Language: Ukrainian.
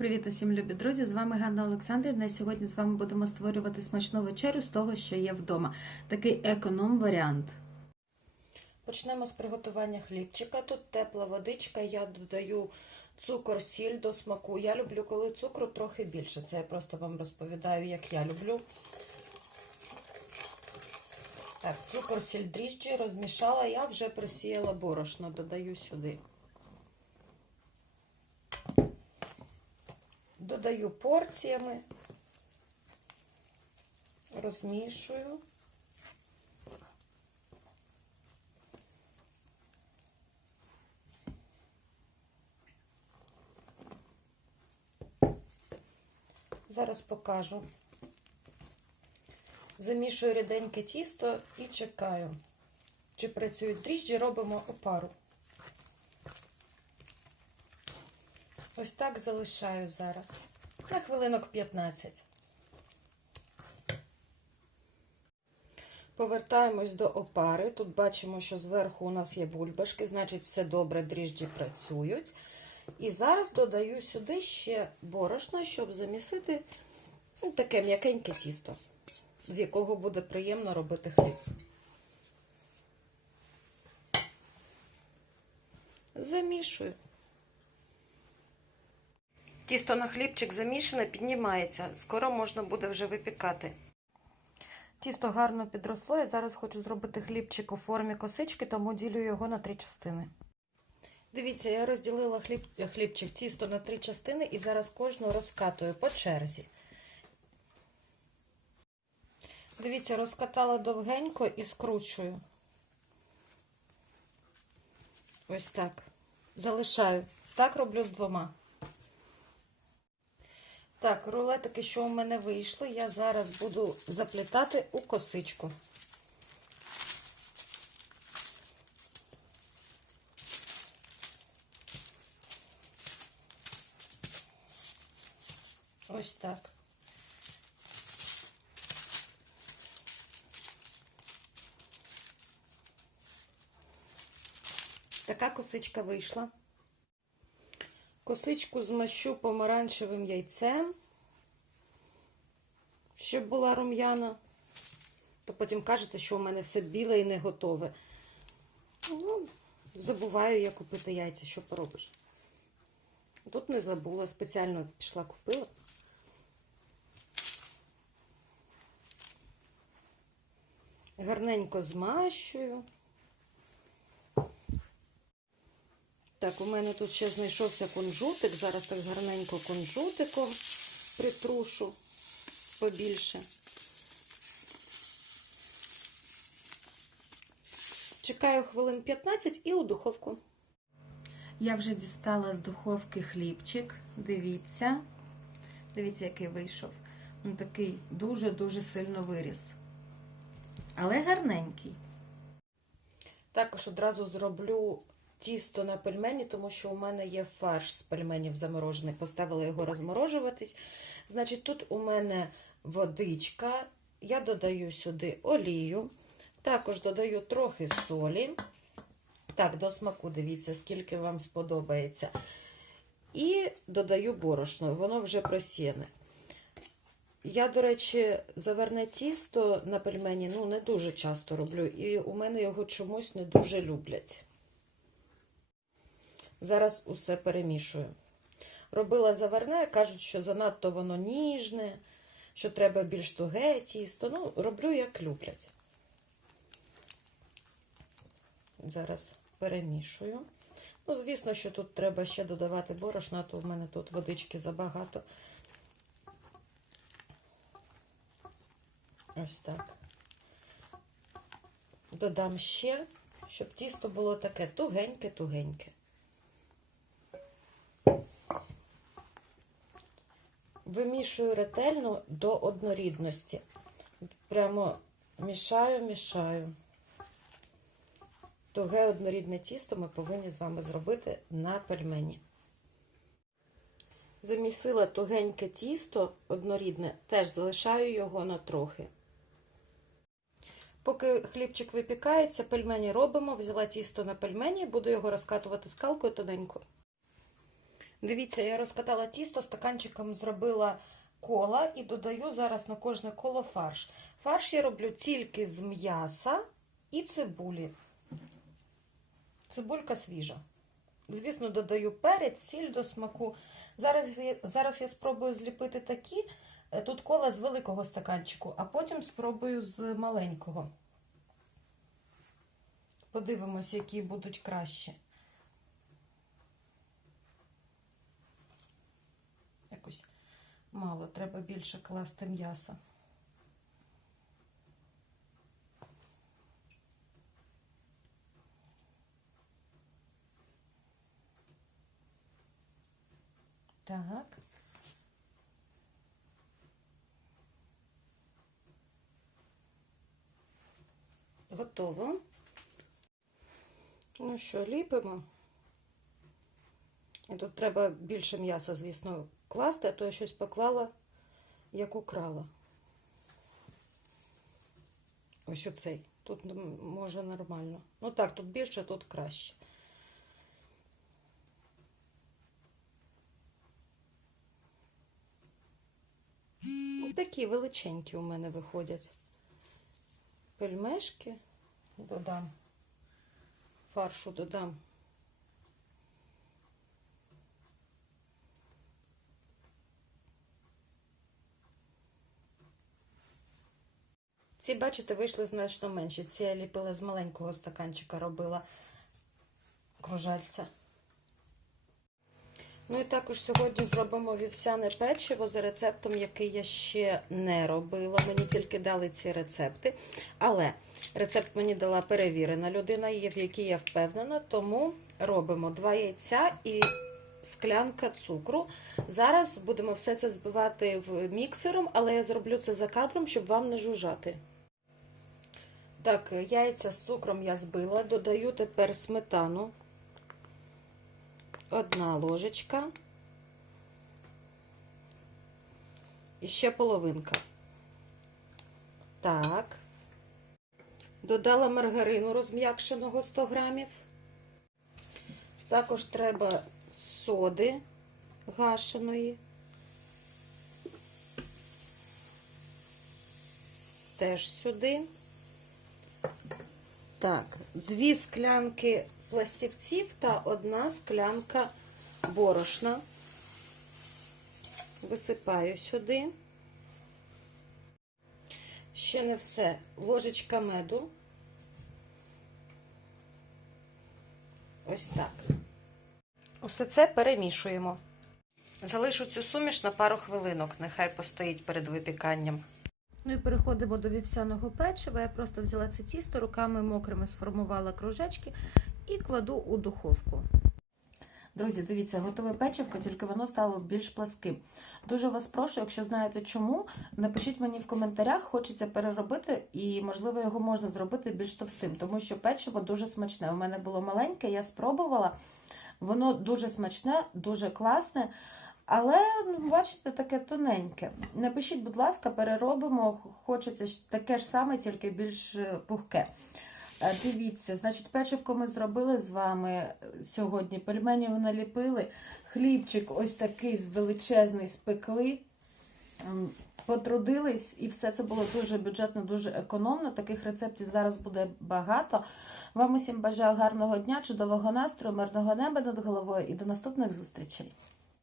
Привіт усім любі друзі! З вами Ганна Олександрівна. І сьогодні з вами будемо створювати смачну вечерю з того, що є вдома. Такий економ-варіант. Почнемо з приготування хлібчика. Тут тепла водичка, я додаю цукор, сіль до смаку. Я люблю, коли цукру трохи більше. Це я просто вам розповідаю, як я люблю. Так, цукор, сіль, дріжджі розмішала, я вже просіяла борошно, додаю сюди. Додаю порціями, розмішую. Зараз покажу. Замішую ріденьке тісто і чекаю. Чи працюють дріжджі, робимо опару. Ось так залишаю зараз. На хвилинок 15. Повертаємось до опари. Тут бачимо, що зверху у нас є бульбашки, значить, все добре, дріжджі працюють. І зараз додаю сюди ще борошно, щоб замісити ну, таке м'якеньке тісто, з якого буде приємно робити хліб. Замішую. Тісто на хлібчик замішане, піднімається. Скоро можна буде вже випікати. Тісто гарно підросло. Я зараз хочу зробити хлібчик у формі косички, тому ділю його на три частини. Дивіться, я розділила хліб, хлібчик тісто на три частини і зараз кожну розкатую по черзі. Дивіться, розкатала довгенько і скручую. Ось так. Залишаю. Так роблю з двома. Так, рулетики, що у мене вийшли, я зараз буду заплітати у косичку. Ось так. Така косичка вийшла. Косичку змащу помаранчевим яйцем, щоб була рум'яна. То потім кажете, що у мене все біле і не готове. Ну, забуваю я купити яйця, що поробиш. Тут не забула, спеціально пішла купила. Гарненько змащую. Так, у мене тут ще знайшовся кунжутик. Зараз так гарненько кунжутиком притрушу побільше. Чекаю хвилин 15 і у духовку. Я вже дістала з духовки хлібчик. Дивіться. Дивіться, який вийшов. Він такий дуже-дуже сильно виріс. Але гарненький. Також одразу зроблю тісто на пельмені, тому що у мене є фарш з пельменів заморожений. Поставила його розморожуватись. Значить, тут у мене водичка. Я додаю сюди олію. Також додаю трохи солі. Так, до смаку, дивіться, скільки вам сподобається. І додаю борошно, воно вже просіяне. Я, до речі, заверне тісто на пельмені ну, не дуже часто роблю, і у мене його чомусь не дуже люблять. Зараз усе перемішую. Робила заверне, кажуть, що занадто воно ніжне, що треба більш туге тісто. Ну, роблю, як люблять. Зараз перемішую. Ну, звісно, що тут треба ще додавати борошна, то в мене тут водички забагато. Ось так. Додам ще, щоб тісто було таке тугеньке-тугеньке. Вимішую ретельно до однорідності. Прямо мішаю, мішаю. Туге однорідне тісто ми повинні з вами зробити на пельмені. Замісила тугеньке тісто однорідне, теж залишаю його на трохи. Поки хлібчик випікається, пельмені робимо. Взяла тісто на пельмені, буду його розкатувати скалкою тоненько. Дивіться, я розкатала тісто, стаканчиком зробила кола і додаю зараз на кожне коло фарш. Фарш я роблю тільки з м'яса і цибулі. Цибулька свіжа. Звісно, додаю перець, сіль до смаку. Зараз зараз я спробую зліпити такі. Е, Тут кола з великого стаканчику, а потім спробую з маленького. Подивимось, які будуть кращі. Мало, треба більше класти м'яса. Так. Готово. Ну що, ліпимо. І тут треба більше м'яса, звісно, класти, а то я щось поклала, як украла. Ось оцей. Тут може нормально. Ну так, тут більше, тут краще. Ось такі величенькі у мене виходять. Пельмешки додам. Фаршу додам. Ці, бачите, вийшли значно менші. Ці я ліпила з маленького стаканчика, робила кружальця. Ну і також сьогодні зробимо вівсяне печиво за рецептом, який я ще не робила. Мені тільки дали ці рецепти. Але рецепт мені дала перевірена людина, в якій я впевнена, тому робимо два яйця і склянка цукру. Зараз будемо все це збивати в міксером, але я зроблю це за кадром, щоб вам не жужжати. Так, яйця з цукром я збила. Додаю тепер сметану. Одна ложечка. І ще половинка. Так. Додала маргарину розм'якшеного 100 грамів. Також треба соди гашеної. Теж сюди. Так, дві склянки пластівців та одна склянка борошна. Висипаю сюди. Ще не все. Ложечка меду. Ось так. Усе це перемішуємо. Залишу цю суміш на пару хвилинок, нехай постоїть перед випіканням. Ну і переходимо до вівсяного печива. Я просто взяла це тісто, руками мокрими сформувала кружечки і кладу у духовку. Друзі, дивіться, готове печивко, тільки воно стало більш пласким. Дуже вас прошу, якщо знаєте чому, напишіть мені в коментарях, хочеться переробити, і можливо його можна зробити більш товстим, тому що печиво дуже смачне. У мене було маленьке, я спробувала. Воно дуже смачне, дуже класне. Але, ну, бачите, таке тоненьке. Напишіть, будь ласка, переробимо. Хочеться таке ж саме, тільки більш е, пухке. Е, Дивіться, значить, печивко ми зробили з вами сьогодні. Пельменів наліпили. Хлібчик ось такий величезний спекли. Потрудились, і все це було дуже бюджетно, дуже економно. Таких рецептів зараз буде багато. Вам усім бажаю гарного дня, чудового настрою, мирного неба над головою і до наступних зустрічей.